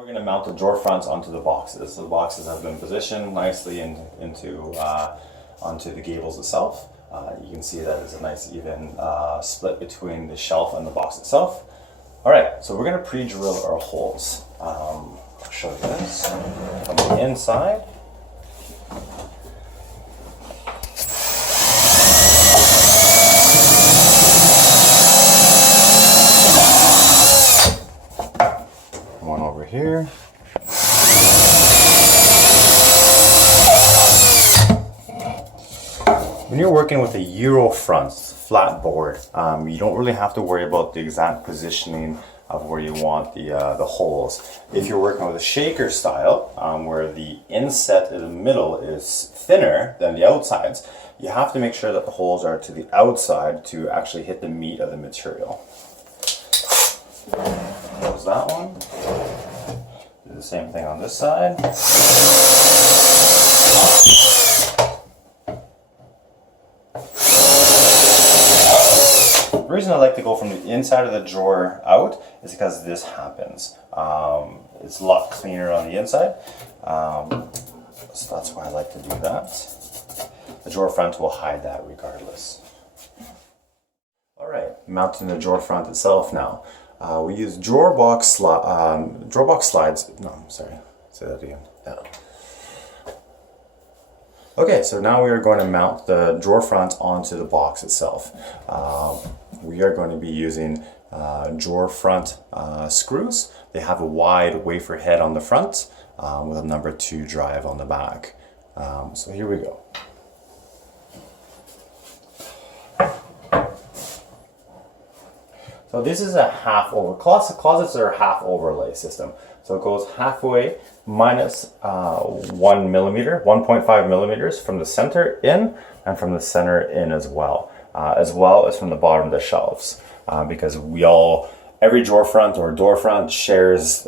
we're going to mount the drawer fronts onto the boxes. So the boxes have been positioned nicely onto the gables itself. You can see that there's a nice even split between the shelf and the box itself. All right, so we're going to pre-drill our holes. I'll show you this from the inside. One over here. When you're working with a Eurofront flat board, you don't really have to worry about the exact positioning of where you want the holes. If you're working with a shaker style, where the inset in the middle is thinner than the outsides, you have to make sure that the holes are to the outside to actually hit the meat of the material. Close that one. Do the same thing on this side. The reason I like to go from the inside of the drawer out is because this happens. It's a lot cleaner on the inside, so that's why I like to do that. The drawer front will hide that regardless. All right, mounting the drawer front itself now. We use drawer box slides. No, I'm sorry. Say that again. Yeah. Okay, so now we are going to mount the drawer front onto the box itself. We are going to be using drawer front screws. They have a wide wafer head on the front with a number 2 drive on the back. So here we go. So this is a half over, closets are a half overlay system. So it goes halfway minus 1 millimeter, 1.5 millimeters from the center in and from the center in as well as from the bottom of the shelves. Because every drawer front or door front shares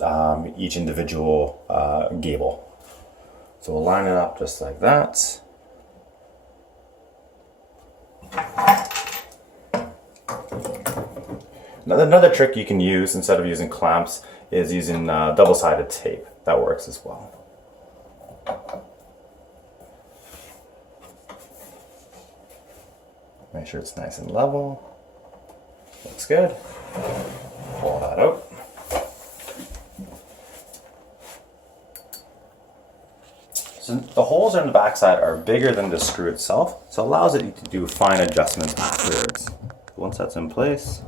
each individual gable. So we'll line it up just like that. Another trick you can use instead of using clamps is using double-sided tape. That works as well. Make sure it's nice and level. Looks good. Pull that out. So the holes on the backside are bigger than the screw itself, so it allows it to do fine adjustments afterwards. Once that's in place,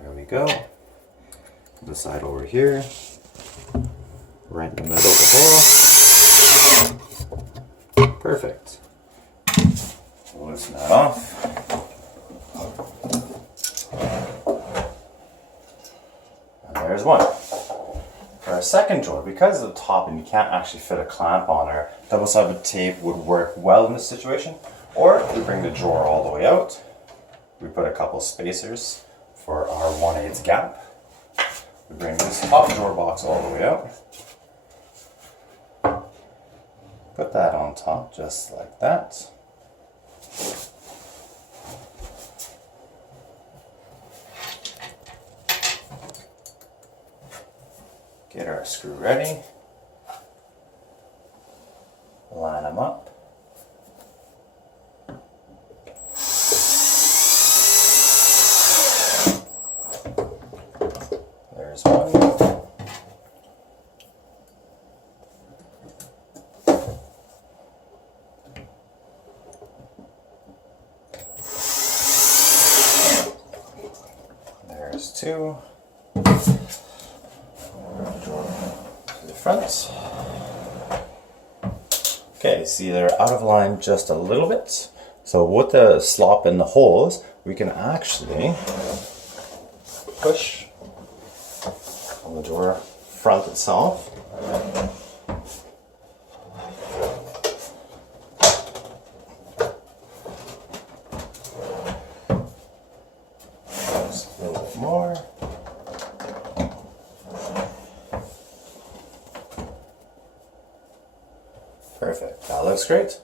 there we go. The side over here, right in the middle of the hole. Perfect. Loosen that off. And there's one. For our second drawer, because of the top and you can't actually fit a clamp on her, double-sided tape would work well in this situation. Or we bring the drawer all the way out. We put a couple spacers for our 1/8 gap. We bring this top drawer box all the way out. Put that on top just like that. Get our screw ready. Line them up. There's one. There's two. To the front. Okay, see they're out of line just a little bit. So with the slop in the holes, we can actually push on the drawer front itself. Just a little bit more. Perfect. That looks great.